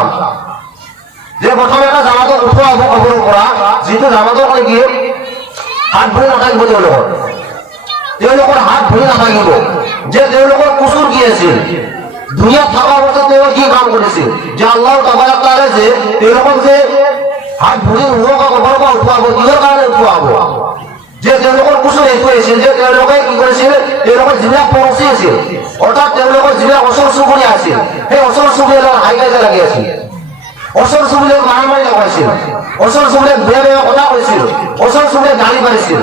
চাম যে প্ৰথমে এটা জামাতত উঠোৱা হ'ব কবৰৰ পৰা যিটো জামাতৰ কি হাত ভৰি নাথাকিব তেওঁলোকৰ হাত ভৰি নাথাকিব যে তেওঁলোকৰ কুচুৰ কি আছিল দুনিয়াত থকা অৱস্থাত তেওঁ কি কাম কৰিছিল যে আল্লাহ তাবাৰাক তাআলা যে তেওঁলোকক যে হাত ভৰি নোহোৱাকৈ কবৰৰ পৰা উঠোৱাব কিহৰ কাৰণে উঠোৱাব যে তেওঁলোকৰ কুচুৰ এইটো আছিল যে তেওঁলোকে কি কৰিছিল তেওঁলোকৰ যিবিলাক পৰচি আছিল অৰ্থাৎ তেওঁলোকৰ যিবিলাক ওচৰ চুবুৰীয়া আছিল সেই ওচৰ চুবুৰীয়াৰ হাই কাজিয়া লাগি আছিল ওচৰ চুবুৰীয়াক মাৰামাৰি লগাইছিল ওচৰ চুবুৰীয়াক বেয়া বেয়া কথা কৈছিল ওচৰ চুবুৰীয়াক গালি পাৰিছিল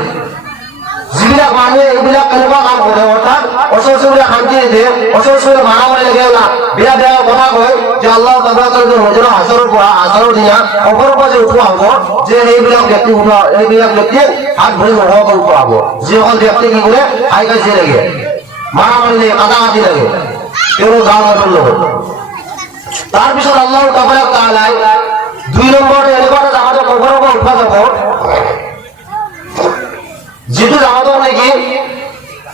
যিবিলাক মানুহে এইবিলাক কেনেকুৱা কাম কৰে অৰ্থাৎ ওচৰ চুবুৰীয়া শান্তি নিদিয়ে ওচৰ চুবুৰীয়া মাৰামাৰি লাগে না বেয়া বেয়া কথা কয় যে আল্লাহ তাআলা নিজৰ হাজৰৰ পৰা হাজৰৰ দিনা কবৰৰ পৰা যে উঠোৱা হ'ব যে এইবিলাক ব্যক্তি হাত ভৰি নোহোৱাকৈ উঠোৱা হ'ব যিসকল ব্যক্তি কি কৰে হাই কাজিয়া লাগে মাৰামাৰি লাগে কাটাকাটি লাগে তেওঁলোক গাঁও মানুহৰ লগত তাৰপিছত আল্লাহ তাবাৰাক তাআলা 2 নম্বৰতে এনেকুৱা এটা জামাতৰ কবৰৰ পৰা উঠা যাব যিটো জামাতৰ নেকি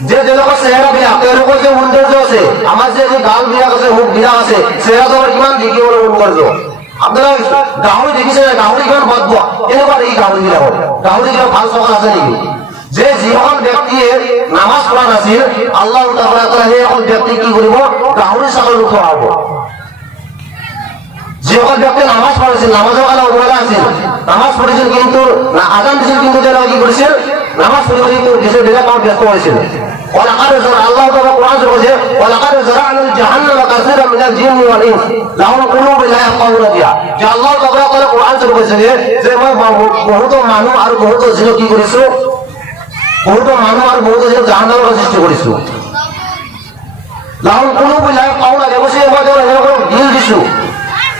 যে তেওঁলোকৰ চেহেৰাবিলাক তেওঁলোকৰ যে সৌন্দৰ্য আছে আমাৰ যে গালবিলাক আছে মুখবিলাক আছে চেহেৰাটো কিমান দেখিবলৈ সৌন্দৰ্য আপনাৰা গাহৰি দেখিছে গাহৰি কিমান বদব এনেকুৱা দেখি গাহৰিবিলাক ভাল চকা আছে নেকি যে যিসকল ব্যক্তিয়ে নামাজ পঢ়া নাছিল আল্লাহ তাআলা সেইসকল ব্যক্তি কি কৰিব গাহৰি ছাগল খোৱা হ'ব যিসকল ব্যক্তি নামাজ পঢ়িছিল নামাজৰ কাৰণে অৱহেলা আছিল নামাজ পঢ়িছিল কিন্তু আজান দিছিল কিন্তু তেওঁলোকে কি কৰিছিল নামাজ পঢ়িবলৈ দিছিল বেলেগ কামত ব্যস্ত হৈছিল আল্লাহ তাআলা কোরআন বলেছে ওয়ালাকাদ যারা'না জাহান্নামা কাসীরাম মিনাল জিন্নি ওয়াল ইনস লাহুম কুলুবুন লা ইয়াফকাহুনা বিহা যে আল্লাহ তাআলা কোরআন বলেছে যে মই বহুত মানুহ আৰু বহুত জিন কি কৰিছো বহুত মানুহ আৰু বহুত জিন জাহান্নামৰ সৃষ্টি কৰিছো লাহুম কুলুবুন লা ইয়াফকাহুনা বলেছে মই তেওঁলোকক দিল দিছো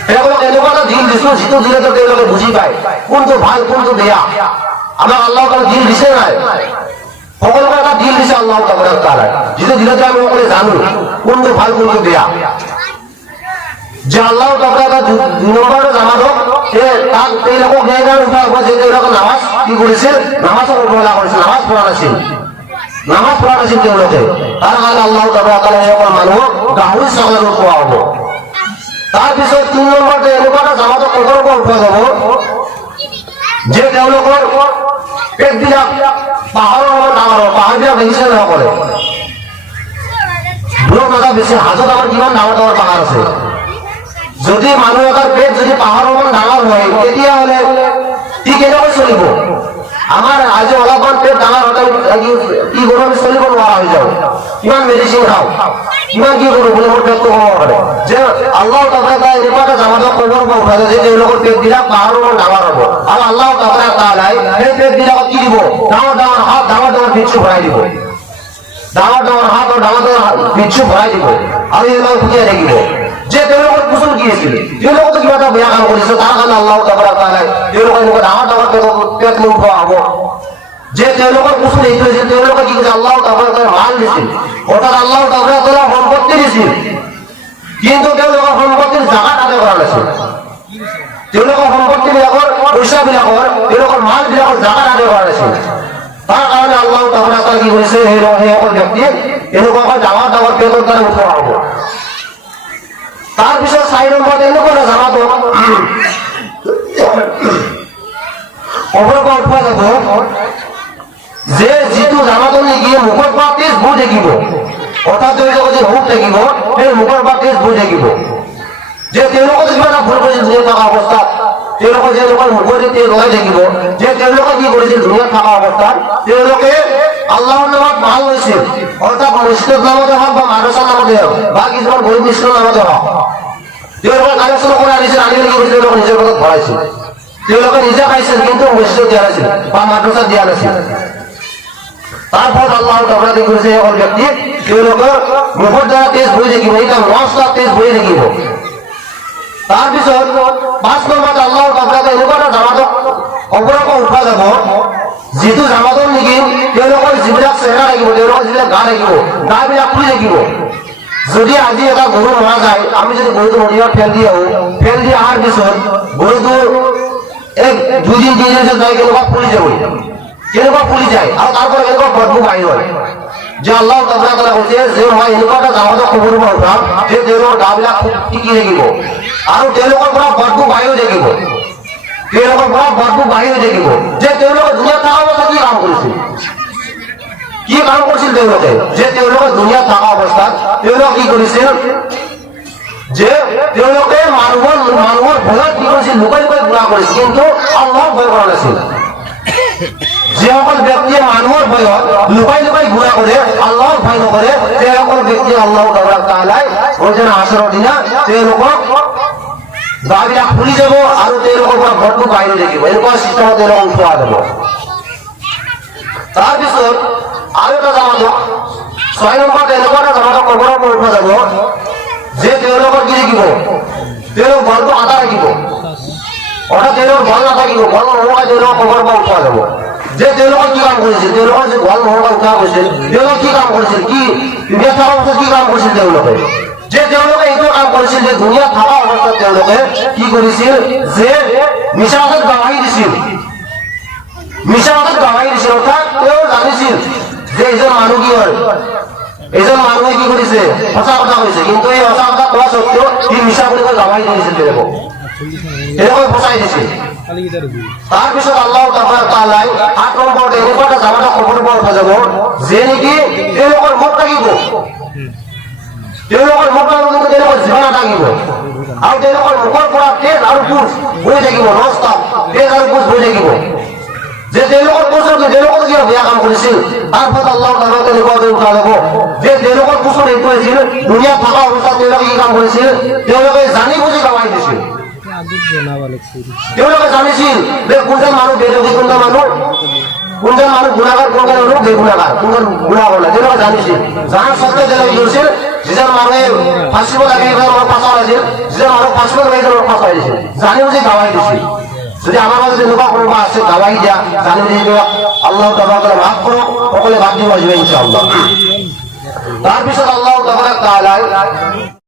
তেওঁলোকক এনেকুৱা এটা দিল দিছো যিটো দিলে তেওঁলোকে বুজি পায় কোনটো ভাল কোনটো বেয়া আমাৰ আল্লাহ তাআলা দিল দিছে নাই সকলোকে এটা দিল দিছে আল্লাহ তাবাৰাক তাআলা যিটো দিলতে আমি সকলোৱে জানো কোনটো ভাল কোনটো বেয়া যে আল্লাহ তাবাৰাক 2 নম্বৰৰ জামাতক তাক তেওঁলোকক সেইকাৰণে উঠা হ'ব যে তেওঁলোকে নামাজ কি কৰিছিল নামাজৰ অৱহেলা কৰিছিল নামাজ পঢ়া নাছিল তেওঁলোকে তাৰ কাৰণে আল্লাহ তাবাৰাক তাআলা সেইসকল মানুহক গাহৰি ছাগল খোৱা হ'ব তাৰপিছত 3 নম্বৰতে এনেকুৱা এটা জামাতক কবৰৰ পৰা উঠোৱা যাব যে তেওঁলোকৰ পেটবিলাক পাহাৰৰ ডাঙৰ পাহাৰবিলাক দেখিছে সকলে ব্লক নাজা বেছি হাজত আমাৰ কিমান ডাঙৰ ডাঙৰ পাহাৰ আছে যদি মানুহ এটাৰ পেট যদি পাহাৰৰ ডাঙৰ হয় তেতিয়াহ'লে কি কেনেকৈ চলিব আমাৰ আজি অলপমান পেট ডাঙৰ হতে কি কৰোঁ আমি চলিব নোৱাৰা হৈ যাওঁ কিমান মেডিচিন খাওঁ কিমান কি কৰোঁ বুলি মোৰ পেটটো কমাব পাৰে যে আল্লাহ তাআলা এনেকুৱা এটা জামাতক কবৰৰ পৰা উঠাইছে যে তেওঁলোকৰ পেটবিলাক পাহাৰৰ ডাঙৰ হ'ব আৰু আল্লাহ তাআলা সেই পেটবিলাকক কি দিব ডাঙৰ ডাঙৰ হাত ডাঙৰ ডাঙৰ বিচ্ছু ভৰাই দিব ডাঙৰ ডাঙৰ হাত আৰু ডাঙৰ ডাঙৰ বিচ্ছু ভৰাই দিব আৰু এইবিলাক ফুটিয়াই থাকিব যে তেওঁলোকৰ কুচল কি আছিল তেওঁলোকতো কিবা এটা বেয়া কাম কৰিছে তাৰ কাৰণে আল্লাহ তাআলা তেওঁলোকক এনেকুৱা ডাঙৰ ডাঙৰ পেট লৈ উঠোৱা হ'ব যে তেওঁলোকৰ কুচল এইটো হৈছিল তেওঁলোকে কি কৰিছে আল্লাহ তাআলা মাল দিছিল অৰ্থাৎ আল্লাহ তাআলা সম্পত্তি দিছিল কিন্তু তেওঁলোকৰ সম্পত্তিৰ জাগা তাতে কৰা নাছিল তেওঁলোকৰ সম্পত্তিবিলাকৰ পইচাবিলাকৰ তেওঁলোকৰ মালবিলাকৰ জাগা তাতে কৰা নাছিল তাৰ কাৰণে আল্লাহ তাআলা কি কৰিছে সেইসকল ব্যক্তিয়ে এনেকুৱাকৈ ডাঙৰ ডাঙৰ পেটৰ দ্বাৰা উঠোৱা হ'ব তাৰপিছত 4 নম্বৰতে এনেকুৱা এটা জামাত কবৰৰ পৰা উঠোৱা যাব যে যিটো জামাতৰ নেকি মুখৰ পৰা তেজ বৈ থাকিব অৰ্থাৎ তেওঁলোকৰ যে মুখ থাকিব সেই মুখৰ পৰা তেজ বৈ থাকিব যে তেওঁলোকে কিবা এটা ভুল কৰিছিল দুনিয়াত থকা অৱস্থাত তেওঁলোকে তেওঁলোকৰ মুখতে তেজ ওলাই থাকিব যে তেওঁলোকে কি কৰিছিল দুনিয়াত থকা অৱস্থাত তেওঁলোকে আল্লাহৰ নামত ভাল লৈছিল অৰ্থাৎ মছজিদৰ নামতে হওক বা মাদ্ৰাছাৰ নামতে হওক বা কিছুমান গৰীব মিছকিনৰ নামতে হওক তেওঁলোকে কালেকশ্যন কৰি আনিছিল আনি কি কৰিছিল তেওঁলোকে নিজৰ পেটত ভৰাইছিল তেওঁলোকে নিজে খাইছিল কিন্তু মছজিদত দিয়া নাছিল বা মাদ্ৰাছাত দিয়া নাছিল তাৰ ফলত আল্লাহ তাআলা কি কৰেছে ওই ব্যক্তি তেওঁলোকৰ মুখৰ দ্বাৰা তেজ বৈ থাকিব এটা নষ্ট তেজ বৈ থাকিব তাৰপিছত 5 নম্বৰত আল্লাহ তাআলা এনেকুৱা এটা জামাতক কবৰৰ পৰা উঠোৱা যাব যিটো জামাতৰ নেকি তেওঁলোকৰ যিবিলাক চেহেৰা থাকিব তেওঁলোকৰ যিবিলাক গা থাকিব গাবিলাক খুলি থাকিব যদি আজি এটা গৰু মৰা যায় আমি যদি গৰুটো নদীত ফেল দি আহোঁ ফেল দি অহাৰ পিছত গৰুটো 2 দিন 3 দিন যায় কেনেকুৱা ফুলি যাব কেনেকুৱা ফুলি যায় আৰু তাৰপৰা কেনেকুৱা বদবু বাহিৰ হয় যে আল্লাহ তাআলা কৈছে যে মই এনেকুৱা এটা জামাতক কবৰৰ পৰা উঠাম যে তেওঁলোকৰ গাবিলাক টিকি থাকিব আৰু তেওঁলোকৰ পৰা বদবু বায়ু দেখিব তেওঁলোকৰ পৰা বদবু বায়ু দেখিব যে তেওঁলোকে দুনিয়াত থকা অৱস্থাত কি কাম কৰিছিল তেওঁলোকে যে তেওঁলোকে দুনিয়াত থকা অৱস্থাত তেওঁলোকে কি কৰিছিল যে তেওঁলোকে মানুহৰ ভয়ত কি কৰিছিল লুকাই লুকাই গুণা কৰিছিল কিন্তু আল্লাহক ভয় কৰা নাছিল যিসকল ব্যক্তিয়ে মানুহৰ ভয়ত লুকাই লুকাই গুণা কৰে আল্লাহক ভয় নকৰে সেইসকল ব্যক্তি আল্লাহ তাআলাই ওইদিনা হাসৰৰ দিনা তেওঁলোকক গাবিলাক খুলি যাব আৰু তেওঁলোকৰ পৰা বদবু বাহিৰ দেখিব এনেকুৱা চিষ্টেমত তেওঁলোকক উঠোৱা যাব তাৰপিছত আৰু এটা জামাতক 6 নম্বৰত এনেকুৱা এটা জামাতক কবৰৰ পৰা উঠোৱা যাব যে তেওঁলোকৰ কি দেখিব তেওঁলোক বলটো আধা ৰাখিব অৰ্থাৎ তেওঁলোকৰ বল নাথাকিব বল নোহোৱাকৈ তেওঁলোকক কবৰৰ পৰা উঠোৱা যাব যে তেওঁলোকে কি কাম কৰিছিল তেওঁলোকৰ যে বল নোহোৱাকৈ উঠোৱা হৈছিল তেওঁলোকে কি কাম কৰিছিল কি দুনিয়াত থকা অৱস্থাত কি কাম কৰিছিল তেওঁলোকে যে তেওঁলোকে এইটো কাম কৰিছিল যে দুনিয়াত থকা অৱস্থাত তেওঁলোকে কি কৰিছিল যে মিছা কথাত গাৱাহী দিছিল অৰ্থাৎ তেওঁ জানিছিল যে এইজন মানুহ কি হয় এইজন মানুহে কি কৰিছে সঁচা কথা কৈছে কিন্তু এই সঁচা কথা কোৱা সত্ত্বেও সি মিছা বুলি কৈ গাৱাহী দিছিল তেওঁলোকক ফচাই দিছিল তাৰপিছত আল্লাহ তাআলাই 8 নম্বৰত এনেকুৱা এটা জামাতক খবৰ পৰা উঠা যাব যে নেকি তেওঁলোকৰ মুখ থাকিব তেওঁলোকৰ মুখৰ কিন্তু তেওঁলোকৰ জীৱ নাথাকিব আৰু তেওঁলোকৰ মুখৰ পৰা তেজ আৰু পুজ বৈ থাকিব নষ্ট তেজ আৰু পুজ বৈ থাকিব যে তেওঁলোকৰ পুজৰ তেওঁলোকৰ কিয় বেয়া কাম কৰিছিল তাৰপিছত আল্লাহ তাআলা তেওঁলোকক উঠা যাব যে তেওঁলোকৰ পুজৰ এইটো আছিল দুনিয়াত থকা অৱস্থাত তেওঁলোকে কি কাম কৰিছিল তেওঁলোকে জানি বুজি গাৱাহী দিছিল তেওঁলোকে জানিছিল যে কোনজন মানুহ বেদবী কোনজন মানুহ গুণাগাৰ কোনজন মানুহ বেগুণাগাৰ কোনজন গুণাগাৰ নাই তেওঁলোকে জানিছিল জানাৰ সত্ত্বেও তেওঁলোকে কৰিছিল যিজন মানুহে ফাঁচিব লাগে সেইজনৰ ফাঁচা হৈছিল যিজন মানুহ ফাঁচিব লাগে সেইজনৰ ফাঁচা হৈছিল জানি বুজি গাৱাহী দিছিল যদি আমাৰ মাজত এনেকুৱা কোনোবা আছে গাৱাহী দিয়া জানি বুজি আল্লাহ তাআলা মাফ কৰক সকলোৱে বাদ দিব ইনশাআল্লাহ তাৰপিছত আল্লাহ তাআলাই